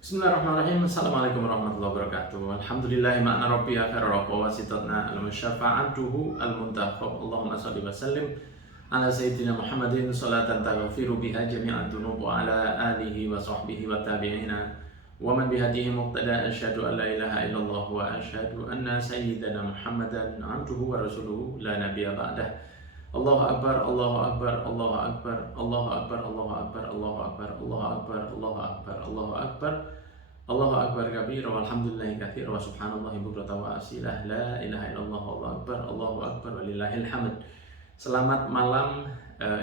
Bismillahirrahmanirrahim. Assalamualaikum warahmatullahi wabarakatuh. Alhamdulillahi ma'na rabbiya khararaqa wa sitatna al-musyafa'atuhu al-muntakhab. Allahumma salli wa sallim ala sayyidina Muhammadin salatan taghfiru biha jami'an dunub wa ala alihi wa sahbihi wa tabi'ina wa man bihadihi muqtada. Asyhadu an la ilaha illallah wa asyhadu anna sayyidana Muhammadan abduhu wa rasuluhu la nabiyya ba'dah. Allahu akbar, Allahu akbar, Allahu akbar, Allahu akbar, Allahu akbar, Allahu akbar, Allahu akbar, Allahu akbar, Allahu akbar, Allahu akbar kabira walhamdulillahi katsira wa subhanallahi bukratan wa asilah, la ilaha illallah, Allahu akbar, Allahu akbar walillahil hamd. Selamat malam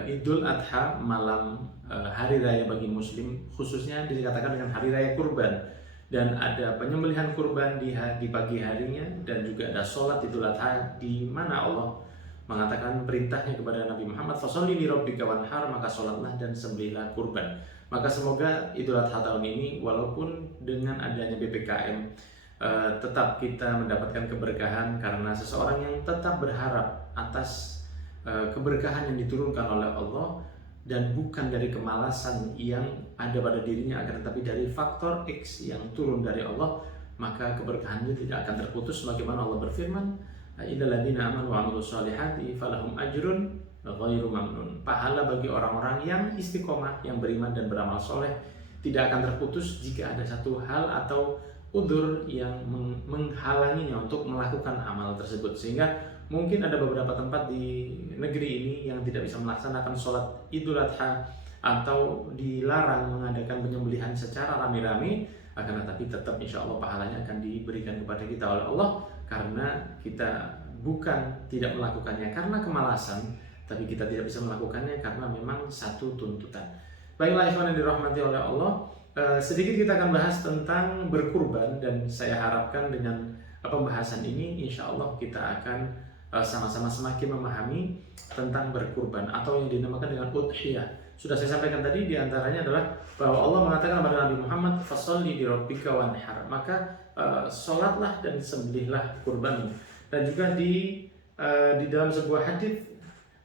Idul Adha, malam hari raya bagi muslim, khususnya dikatakan dengan hari raya kurban. Dan ada penyembelihan kurban di pagi harinya, dan juga ada sholat Idul Adha di mana Allah mengatakan perintahnya kepada Nabi Muhammad, fasholli li rabbika wanhar, maka sholatlah dan sembelihlah kurban. Maka semoga Idul Adha tahun ini, walaupun dengan adanya PPKM, tetap kita mendapatkan keberkahan, karena seseorang yang tetap berharap atas keberkahan yang diturunkan oleh Allah, dan bukan dari kemalasan yang ada pada dirinya, akan tetapi dari faktor X yang turun dari Allah, maka keberkahannya tidak akan terputus. Sebagaimana Allah berfirman, innal ladzina amanu wa 'amilus shalihati falahum ajrun ghairu mamnun. Pahala bagi orang-orang yang istiqomah, yang beriman dan beramal soleh, tidak akan terputus jika ada satu hal atau udzur yang menghalanginya untuk melakukan amal tersebut. Sehingga mungkin ada beberapa tempat di negeri ini yang tidak bisa melaksanakan sholat Idul Adha, atau dilarang mengadakan penyembelihan secara rame-rame, akan tetapi tetap insya Allah pahalanya akan diberikan kepada kita oleh Allah, karena kita bukan tidak melakukannya karena kemalasan, tapi kita tidak bisa melakukannya karena memang satu tuntutan. Baiklah ikhwan yang dirahmati oleh Allah, sedikit kita akan bahas tentang berkurban, dan saya harapkan dengan pembahasan ini insya Allah kita akan sama-sama semakin memahami tentang berkurban, atau yang dinamakan dengan udhiyah. Sudah saya sampaikan tadi, diantaranya adalah bahwa Allah mengatakan kepada Nabi Muhammad, fasholli li rabbika wanhar, maka sholatlah dan sembelihlah kurban. Dan juga di dalam sebuah hadis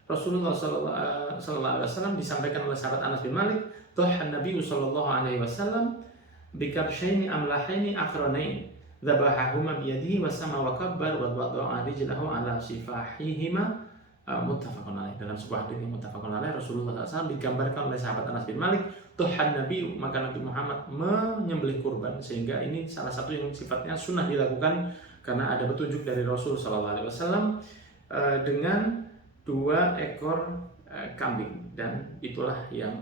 Rasulullah sallallahu alaihi wasallam disampaikan oleh sahabat Anas bin Malik, dhahan Nabi sallallahu alaihi wasallam bikabshaini amlahaini akranain dzabahahuma biyadihi wasama wa kabbar wa wada'a rijlahu ala sifahihima, muttafaqun alaih. Dalam sebuah hadis yang muttafaqun alaih, Rasulullah SAW digambarkan oleh sahabat Anas bin Malik, tuhan Nabi, maka Nabi Muhammad menyembelih kurban, sehingga ini salah satu yang sifatnya sunnah dilakukan karena ada petunjuk dari Rasul SAW dengan 2 ekor kambing, dan itulah yang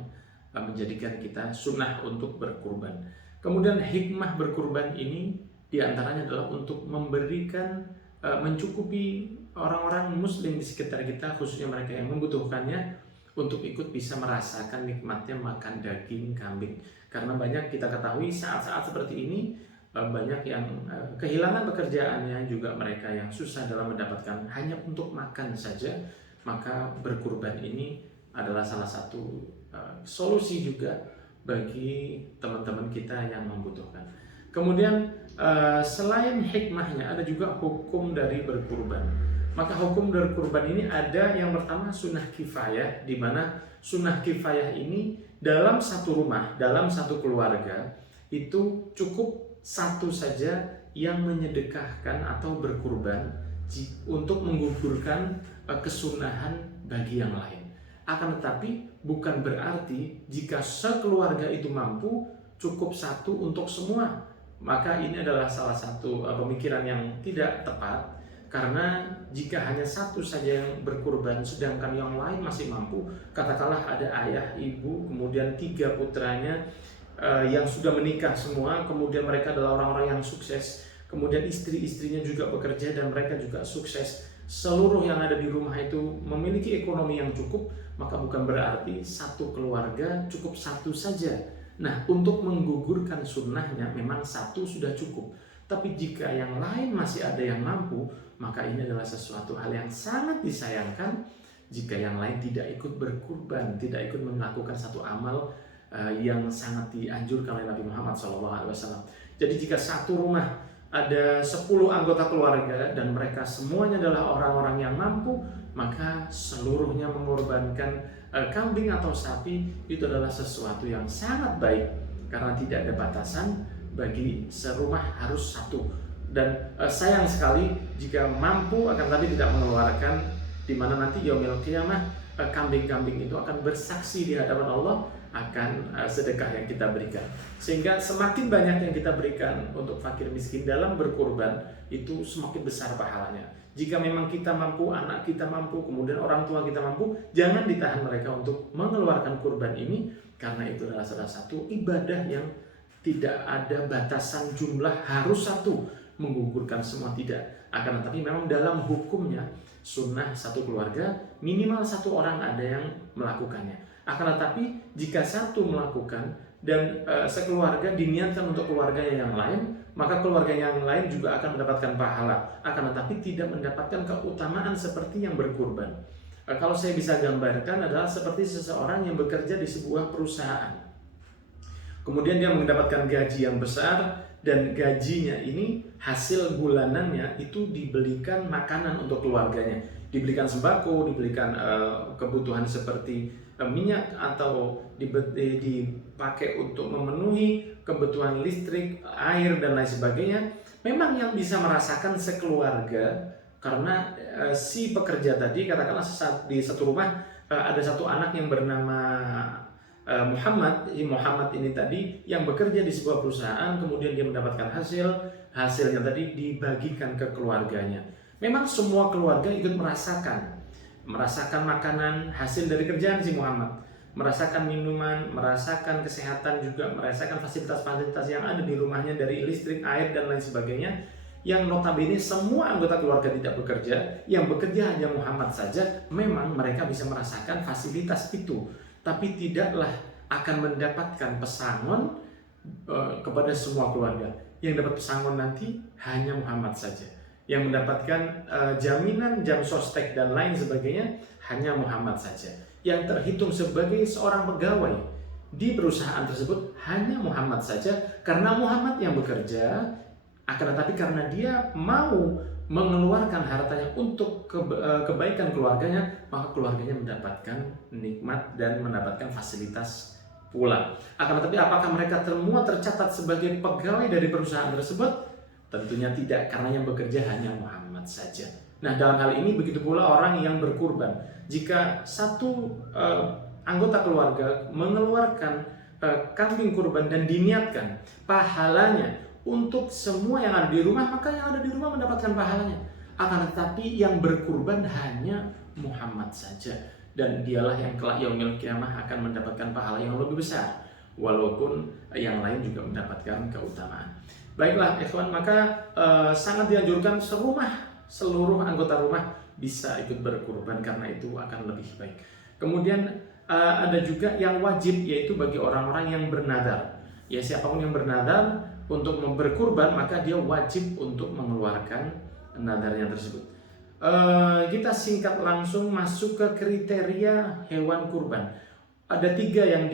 menjadikan kita sunnah untuk berkurban. Kemudian hikmah berkurban ini diantaranya adalah untuk memberikan, mencukupi orang-orang muslim di sekitar kita, khususnya mereka yang membutuhkannya, untuk ikut bisa merasakan nikmatnya makan daging kambing. Karena banyak kita ketahui saat-saat seperti ini, banyak yang kehilangan pekerjaannya, juga mereka yang susah dalam mendapatkan hanya untuk makan saja. Maka berkurban ini adalah salah satu solusi juga bagi teman-teman kita yang membutuhkan. Kemudian selain hikmahnya, ada juga hukum dari berkurban. Maka hukum dari kurban ini ada yang pertama sunnah kifayah, di mana sunnah kifayah ini dalam satu rumah, dalam satu keluarga, itu cukup satu saja yang menyedekahkan atau berkurban untuk menggugurkan kesunahan bagi yang lain. Akan tetapi bukan berarti jika sekeluarga itu mampu, cukup satu untuk semua. Maka ini adalah salah satu pemikiran yang tidak tepat, karena jika hanya satu saja yang berkurban sedangkan yang lain masih mampu, katakanlah ada ayah, ibu, kemudian 3 putranya yang sudah menikah semua, kemudian mereka adalah orang-orang yang sukses, kemudian istri-istrinya juga bekerja dan mereka juga sukses, seluruh yang ada di rumah itu memiliki ekonomi yang cukup, maka bukan berarti satu keluarga cukup satu saja. Nah, untuk menggugurkan sunnahnya memang satu sudah cukup. Tapi jika yang lain masih ada yang mampu, maka ini adalah sesuatu hal yang sangat disayangkan jika yang lain tidak ikut berkurban, tidak ikut melakukan satu amal yang sangat dianjurkan oleh Nabi Muhammad SAW. Jadi jika satu rumah ada 10 anggota keluarga dan mereka semuanya adalah orang-orang yang mampu, maka seluruhnya mengorbankan kambing atau sapi, itu adalah sesuatu yang sangat baik karena tidak ada batasan bagi serumah harus satu. Dan sayang sekali jika mampu akan tapi tidak mengeluarkan, di mana nanti yaumil qiyamah kambing-kambing itu akan bersaksi di hadapan Allah akan sedekah yang kita berikan. Sehingga semakin banyak yang kita berikan untuk fakir miskin dalam berkurban, itu semakin besar pahalanya. Jika memang kita mampu, anak kita mampu, kemudian orang tua kita mampu, jangan ditahan mereka untuk mengeluarkan kurban ini, karena itu adalah salah satu ibadah yang tidak ada batasan jumlah harus satu, menggugurkan semua tidak. Akan tetapi memang dalam hukumnya sunnah satu keluarga minimal satu orang ada yang melakukannya. Akan tetapi jika satu melakukan dan sekeluarga diniatkan untuk keluarganya yang lain, maka keluarga yang lain juga akan mendapatkan pahala. Akan tetapi tidak mendapatkan keutamaan seperti yang berkurban. Kalau saya bisa gambarkan adalah seperti seseorang yang bekerja di sebuah perusahaan. Kemudian dia mendapatkan gaji yang besar, dan gajinya ini hasil bulanannya itu dibelikan makanan untuk keluarganya, dibelikan sembako, dibelikan kebutuhan seperti minyak, atau dipakai untuk memenuhi kebutuhan listrik, air, dan lain sebagainya. Memang yang bisa merasakan sekeluarga, karena si pekerja tadi, katakanlah di satu rumah ada satu anak yang bernama Muhammad ini tadi yang bekerja di sebuah perusahaan, kemudian dia mendapatkan hasilnya tadi dibagikan ke keluarganya. Memang semua keluarga ikut merasakan makanan hasil dari kerjaan si Muhammad, merasakan minuman, merasakan kesehatan, juga merasakan fasilitas-fasilitas yang ada di rumahnya dari listrik, air, dan lain sebagainya, yang notabene semua anggota keluarga tidak bekerja, yang bekerja hanya Muhammad saja. Memang mereka bisa merasakan fasilitas itu, tapi tidaklah akan mendapatkan pesangon kepada semua keluarga. Yang dapat pesangon nanti hanya Muhammad saja. Yang mendapatkan jaminan jam sostek dan lain sebagainya hanya Muhammad saja. Yang terhitung sebagai seorang pegawai di perusahaan tersebut hanya Muhammad saja, karena Muhammad yang bekerja. Akan tetapi karena dia mau mengeluarkan hartanya untuk kebaikan keluarganya, maka keluarganya mendapatkan nikmat dan mendapatkan fasilitas pula. Akan tetapi apakah mereka semua tercatat sebagai pegawai dari perusahaan tersebut? Tentunya tidak, karena yang bekerja hanya Muhammad saja. Nah, dalam hal ini begitu pula orang yang berkurban. Jika satu anggota keluarga mengeluarkan kambing kurban dan diniatkan pahalanya untuk semua yang ada di rumah, maka yang ada di rumah mendapatkan pahalanya. Akan tetapi yang berkurban hanya Muhammad saja, dan dialah yang kelak yaumil qiyamah akan mendapatkan pahala yang lebih besar, walaupun yang lain juga mendapatkan keutamaan. Baiklah ikhwan, maka sangat dianjurkan seluruh anggota rumah bisa ikut berkurban, karena itu akan lebih baik. Kemudian ada juga yang wajib, yaitu bagi orang-orang yang bernadar. Ya, siapapun yang bernadar untuk berkurban, maka dia wajib untuk mengeluarkan nadarnya tersebut. Kita singkat langsung masuk ke kriteria hewan kurban. Ada 3 yang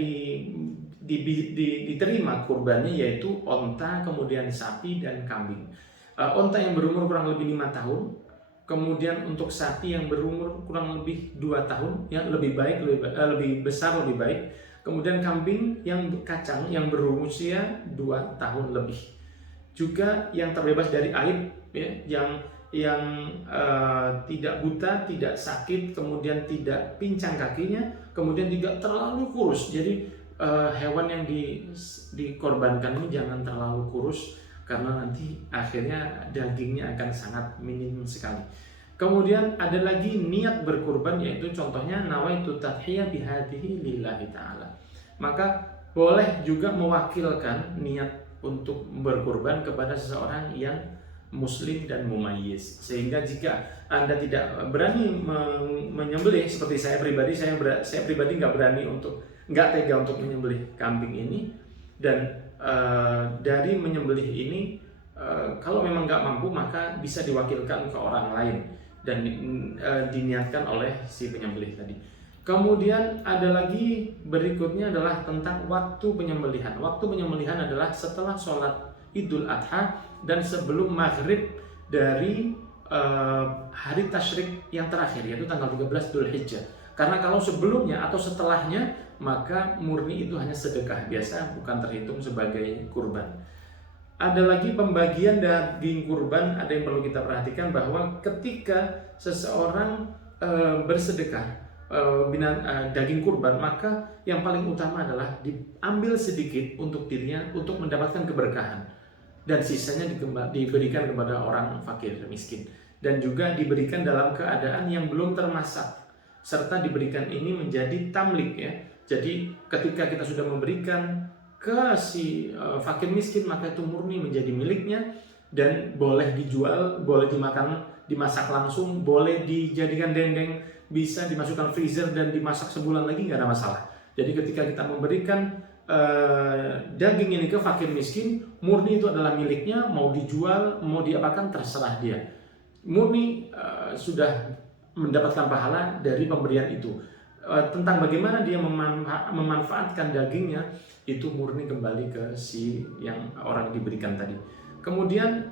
diterima kurbannya, yaitu onta, kemudian sapi, dan kambing. Onta yang berumur kurang lebih 5 tahun, kemudian untuk sapi yang berumur kurang lebih 2 tahun, yang lebih baik, lebih besar lebih baik. Kemudian kambing yang kacang yang berusia 2 tahun lebih. Juga yang terbebas dari aib, ya, yang tidak buta, tidak sakit, kemudian tidak pincang kakinya, kemudian tidak terlalu kurus. Jadi hewan yang dikorbankan ini jangan terlalu kurus, karena nanti akhirnya dagingnya akan sangat minim sekali. Kemudian ada lagi niat berkurban, yaitu contohnya nawaitu tadhiyah bihadhihi lillahi ta'ala. Maka boleh juga mewakilkan niat untuk berkurban kepada seseorang yang muslim dan mumayyiz. Sehingga jika Anda tidak berani menyembelih, seperti saya pribadi nggak tega untuk menyembelih kambing ini, dan dari menyembelih ini kalau memang nggak mampu, maka bisa diwakilkan ke orang lain dan diniatkan oleh si penyembelih tadi. Kemudian ada lagi berikutnya adalah tentang waktu penyembelihan. Waktu penyembelihan adalah setelah sholat Idul Adha dan sebelum maghrib dari hari tasyrik yang terakhir, yaitu tanggal 13 Dzulhijjah. Karena kalau sebelumnya atau setelahnya, maka murni itu hanya sedekah biasa, bukan terhitung sebagai kurban. ada lagi pembagian daging kurban. Ada yang perlu kita perhatikan bahwa ketika seseorang bersedekah daging kurban, maka yang paling utama adalah diambil sedikit untuk dirinya untuk mendapatkan keberkahan, dan sisanya diberikan kepada orang fakir miskin, dan juga diberikan dalam keadaan yang belum termasak, serta diberikan ini menjadi tamlik ya. Jadi ketika kita sudah memberikan ke si fakir miskin, maka itu murni menjadi miliknya dan boleh dijual, boleh dimakan, dimasak langsung, boleh dijadikan dendeng, bisa dimasukkan freezer dan dimasak sebulan lagi, nggak ada masalah. Jadi ketika kita memberikan daging ini ke fakir miskin, murni itu adalah miliknya, mau dijual, mau diapakan terserah dia. Murni sudah mendapatkan pahala dari pemberian itu. Tentang bagaimana dia memanfaatkan dagingnya, itu murni kembali ke si yang orang diberikan tadi. Kemudian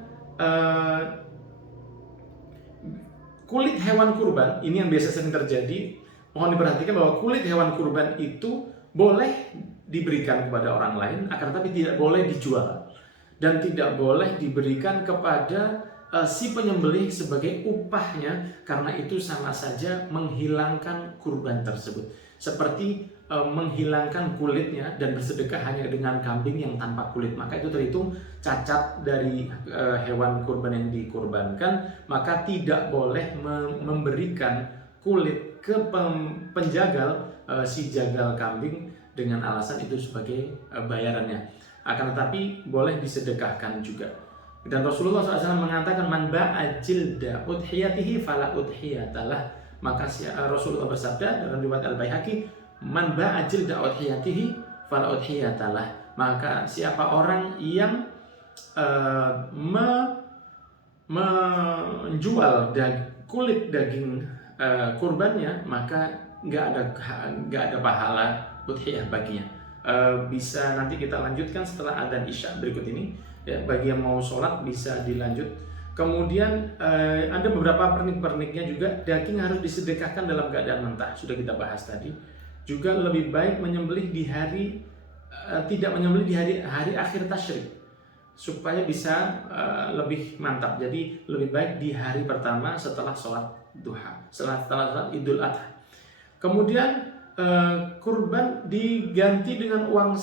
kulit hewan kurban, ini yang biasa sering terjadi. Mohon diperhatikan bahwa kulit hewan kurban itu boleh diberikan kepada orang lain, akan tetapi tidak boleh dijual dan tidak boleh diberikan kepada si penyembelih sebagai upahnya, karena itu sama saja menghilangkan kurban tersebut, seperti menghilangkan kulitnya dan bersedekah hanya dengan kambing yang tanpa kulit, maka itu terhitung cacat dari hewan kurban yang dikurbankan. Maka tidak boleh memberikan kulit ke penjagal si jagal kambing dengan alasan itu sebagai bayarannya, akan tetapi boleh disedekahkan juga. Dan Rasulullah SAW mengatakan, man ba'a jilda udhiyatihi fala udhiyatalah. Maka Rasulullah bersabda dalam riwayat Al-Baihaqi, man ba'a jilda udhiyatihi fala udhiyatalah. Maka siapa orang yang menjual kulit daging kurbannya, maka nggak ada pahala udhiyah baginya. Bisa nanti kita lanjutkan setelah adzan Isya berikut ini. Ya, bagi yang mau sholat bisa dilanjut. Kemudian ada beberapa pernik-perniknya juga. Daging harus disedekahkan dalam keadaan mentah, sudah kita bahas tadi. Juga lebih baik menyembelih di hari tidak menyembelih di hari akhir tasyrik, supaya bisa lebih mantap. Jadi lebih baik di hari pertama setelah sholat duha, setelah sholat Idul Adha. Kemudian kurban diganti dengan uang.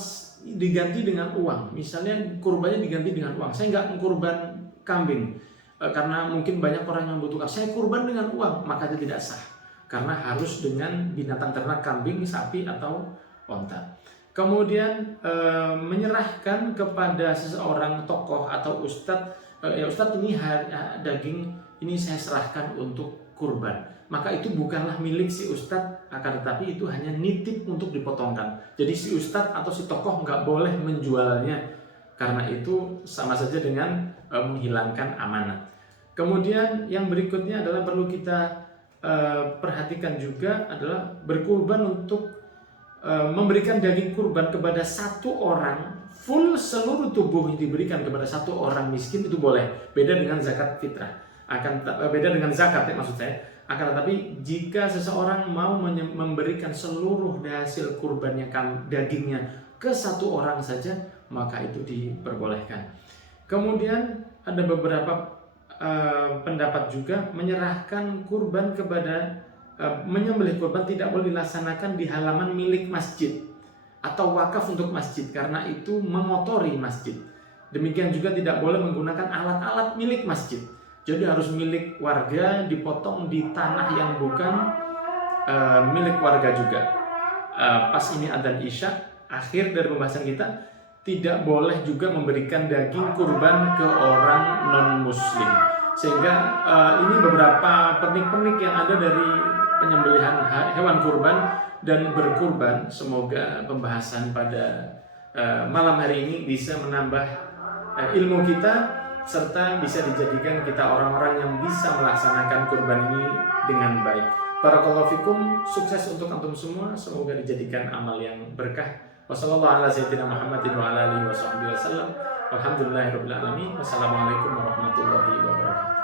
Misalnya kurbannya diganti dengan uang. Saya nggak kurban kambing karena mungkin banyak orang yang membutuhkan. Saya kurban dengan uang, maka itu tidak sah, karena harus dengan binatang ternak, kambing, sapi atau onta. Kemudian menyerahkan kepada seseorang tokoh atau ustadz, ya ustadz ini daging ini saya serahkan untuk kurban, maka itu bukanlah milik si ustadz, akan tetapi itu hanya nitip untuk dipotongkan. Jadi si ustadz atau si tokoh nggak boleh menjualnya, karena itu sama saja dengan menghilangkan amanat. Kemudian yang berikutnya adalah perlu kita perhatikan juga adalah berkurban untuk memberikan daging kurban kepada satu orang full, seluruh tubuh diberikan kepada satu orang miskin, itu boleh. Beda dengan zakat fitrah, beda dengan zakat ya maksud saya. Akan tetapi jika seseorang mau memberikan seluruh hasil kurbannya, dagingnya ke satu orang saja, maka itu diperbolehkan. Kemudian ada beberapa pendapat juga menyerahkan kurban kepada menyembelih kurban tidak boleh dilaksanakan di halaman milik masjid atau wakaf untuk masjid, karena itu memotori masjid. Demikian juga tidak boleh menggunakan alat-alat milik masjid. Jadi harus milik warga, dipotong di tanah yang bukan milik warga juga. Pas ini adzan Isya, akhir dari pembahasan kita, tidak boleh juga memberikan daging kurban ke orang non-muslim. Sehingga ini beberapa pernik-pernik yang ada dari penyembelihan hewan kurban dan berkurban. Semoga pembahasan pada malam hari ini bisa menambah ilmu kita, serta bisa dijadikan kita orang-orang yang bisa melaksanakan kurban ini dengan baik. Barakallahu fikum, sukses untuk antum semua, semoga dijadikan amal yang berkah. Wassalamualaikum warahmatullahi wabarakatuh.